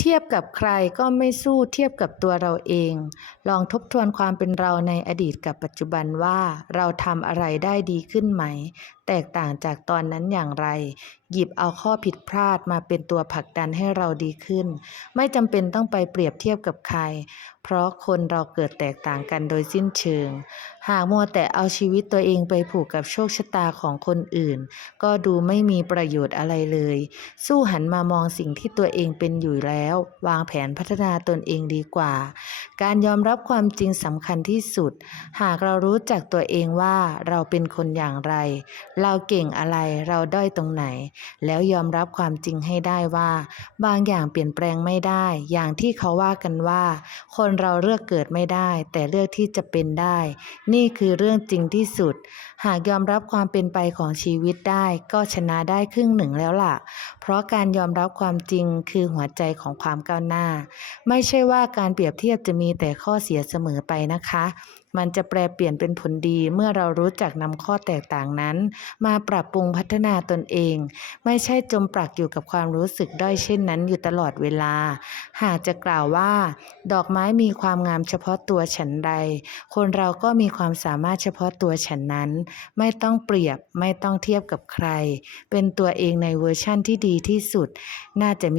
เทียบกับใครก็ไม่สู้เทียบกับตัวเราเอง ลองทบทวนความเป็นเราในอดีตกับปัจจุบันว่า เราทำอะไรได้ดีขึ้นไหม แตกต่างจากตอนนั้นอย่างไร หยิบเอาข้อผิดพลาดมาเป็นตัวผลักดันให้เราดีขึ้น ไม่จำเป็นต้องไปเปรียบเทียบกับใคร เพราะคนเราเกิดแตกต่างกันโดยสิ้นเชิง หากมัวแต่เอาชีวิตตัวเองไปผูกกับโชคชะตาของคนอื่น ก็ดูไม่มีประโยชน์อะไรเลย สู้หันมามองสิ่งที่ตัวเองเป็นอยู่แล้ว วางแผนพัฒนาตนเองดีกว่า การยอมรับความจริงสำคัญที่สุด หากเรารู้จักตัวเองว่าเราเป็นคนอย่างไร เราเก่งอะไรเราด้อยตรงไหนแล้วยอมรับความจริงให้ได้ว่า บางอย่างเปลี่ยนแปลงไม่ได้ อย่างที่เขาว่ากันว่า คนเราเลือกเกิดไม่ได้ แต่เลือกที่จะเป็นได้ นี่คือเรื่องจริงที่สุด หากยอมรับความเป็นไปของชีวิตได้ ก็ชนะได้ครึ่งหนึ่งแล้วล่ะ เพราะการยอมรับความจริงคือหัวใจของความก้าวหน้า ไม่ใช่ว่าการเปรียบเทียบจะมีแต่ข้อเสียเสมอไปนะคะมันจะแปลเปลี่ยนเป็นผลดีเมื่อเรารู้จักนำข้อแตกต่างนั้น มาปรับปรุงพัฒนาตนเอง ไม่ใช่จมปลักอยู่กับความรู้สึกด้อยเช่นนั้นอยู่ตลอดเวลา หากจะกล่าวว่า ดอกไม้มีความงามเฉพาะตัวฉันใด คนเราก็มีความสามารถเฉพาะตัวฉันนั้น ไม่ต้องเปรียบไม่ต้องเทียบกับใคร เป็นตัวเองในเวอร์ชั่นที่ดีที่สุด น่าจะมี